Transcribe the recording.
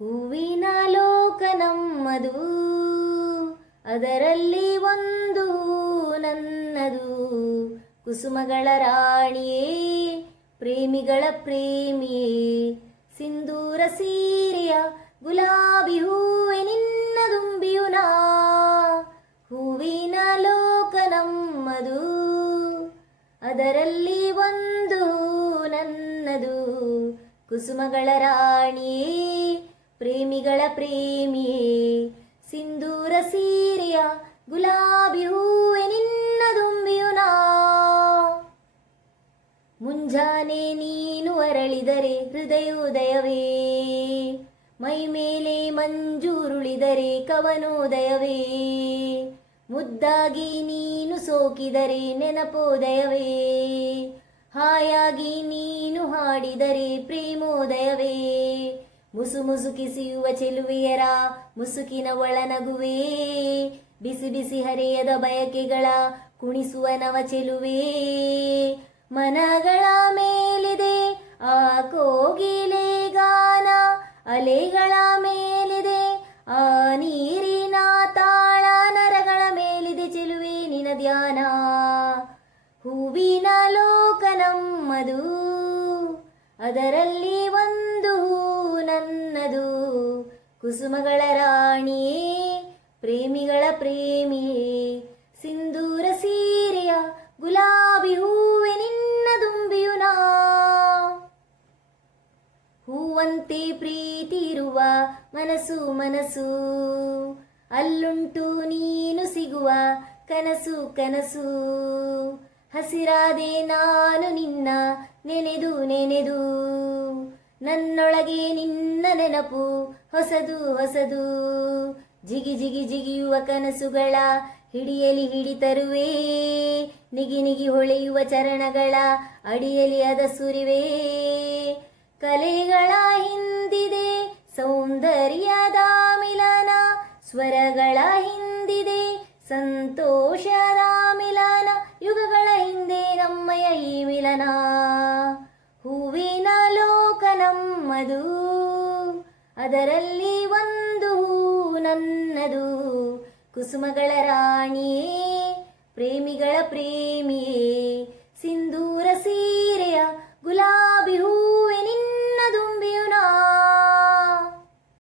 ಹೂವಿನ ಲೋಕ ನಮ್ಮದು, ಅದರಲ್ಲಿ ಒಂದು ನನ್ನದು. ಕುಸುಮಗಳ ರಾಣಿಯೇ, ಪ್ರೇಮಿಗಳ ಪ್ರೇಮಿಯೇ, ಸಿಂಧೂರ ಸೀರೆಯ ಗುಲಾಬಿ ಹೂವೆ ನಿನ್ನ ದುಂಬಿಯು ನಾ. ಹೂವಿನ ಲೋಕ ನಮ್ಮದು, ಅದರಲ್ಲಿ ಒಂದು ನನ್ನದು. ಕುಸುಮಗಳ ರಾಣಿಯೇ, ಪ್ರೇಮಿಗಳ ಪ್ರೇಮಿಯೇ, ಸಿಂಧೂರ ಸೀರೆಯ ಗುಲಾಬಿ ಹೂವೆ ನಿನ್ನ ದುಂಬಿಯು ನಾ. ಮುಂಜಾನೆ ನೀನು ಅರಳಿದರೆ ಹೃದಯೋದಯವೇ, ಮೈ ಮೇಲೆ ಮಂಜೂರುಳಿದರೆ ಕವನೋದಯವೇ. ಮುದ್ದಾಗಿ ನೀನು ಸೋಕಿದರೆ ನೆನಪೋದಯವೇ, ಹಾಯಾಗಿ ನೀನು ಹಾಡಿದರೆ ಪ್ರೇಮೋದಯವೇ. ಮುಸು ಮುಸುಕಿಸಿಯುವ ಚೆಲುವೆಯರ ಮುಸುಕಿನ ಒಳನಗುವೇ, ಬಿಸಿ ಬಿಸಿ ಹರೆಯದ ಬಯಕೆಗಳ ಕುಣಿಸುವ ನವ ಚೆಲುವೆ. ಮನಗಳ ಮೇಲಿದೆ ಆ ಕೋಗಿಲೆ ಗಾನ, ಅಲೆಗಳ ಮೇಲಿದೆ ಆ ನೀರಿನ ತಾಳ, ನರಗಳ ಮೇಲಿದೆ ಚೆಲುವೆ ನಿನ ಧ್ಯಾನ. ಹೂವಿನ ಲೋಕ ನಮ್ಮದು, ಅದರಲ್ಲಿ ಒಂದು ನನ್ನದು. ಕುಸುಮಗಳ ರಾಣಿಯೇ, ಪ್ರೇಮಿಗಳ ಪ್ರೇಮಿಯೇ, ಸಿಂಧೂರ ಸೀರೆಯ ಗುಲಾಬಿ ಹೂವೆ ನಿನ್ನ ದುಂಬಿಯು ನಾ. ಹೂವಂತೆ ಪ್ರೀತಿ ಇರುವ ಮನಸ್ಸು ಮನಸ್ಸು, ಅಲ್ಲುಂಟು ನೀನು ಸಿಗುವ ಕನಸು ಕನಸು. ಹಸಿರಾದೆ ನಾನು ನಿನ್ನ ನೆನೆದು ನೆನೆದು, ನನ್ನೊಳಗೆ ನಿನ್ನ ನೆನಪು ಹೊಸದು ಹೊಸದು. ಜಿಗಿ ಜಿಗಿ ಜಿಗಿಯುವ ಕನಸುಗಳ ಹಿಡಿಯಲಿ ಹಿಡಿತರುವೆ, ನಿಗಿ ನಿಗಿ ಹೊಳೆಯುವ ಚರಣಗಳ ಅಡಿಯಲಿ ಅದ ಸುರಿವೆ. ಕಲೆಗಳ ಹಿಂದಿದೆ ಸೌಂದರ್ಯದ ಮಿಲನ, ಸ್ವರಗಳ ಹಿಂದಿದೆ ಸಂತೋಷದ ಮಿಲನ. ಯುಗಗಳ ಹಿಂದೆ ನಮ್ಮಯ ಈ ಮಿಲನ. ಹೂವಿನ ಲೋಕ ನಮ್ಮದು, ಅದರಲ್ಲಿ ಒಂದು ನನ್ನದು. ಕುಸುಮಗಳ ರಾಣಿಯೇ, ಪ್ರೇಮಿಗಳ ಪ್ರೇಮಿಯೇ, ಸಿಂಧೂರ ಸೀರೆಯ ಗುಲಾಬಿ ಹೂ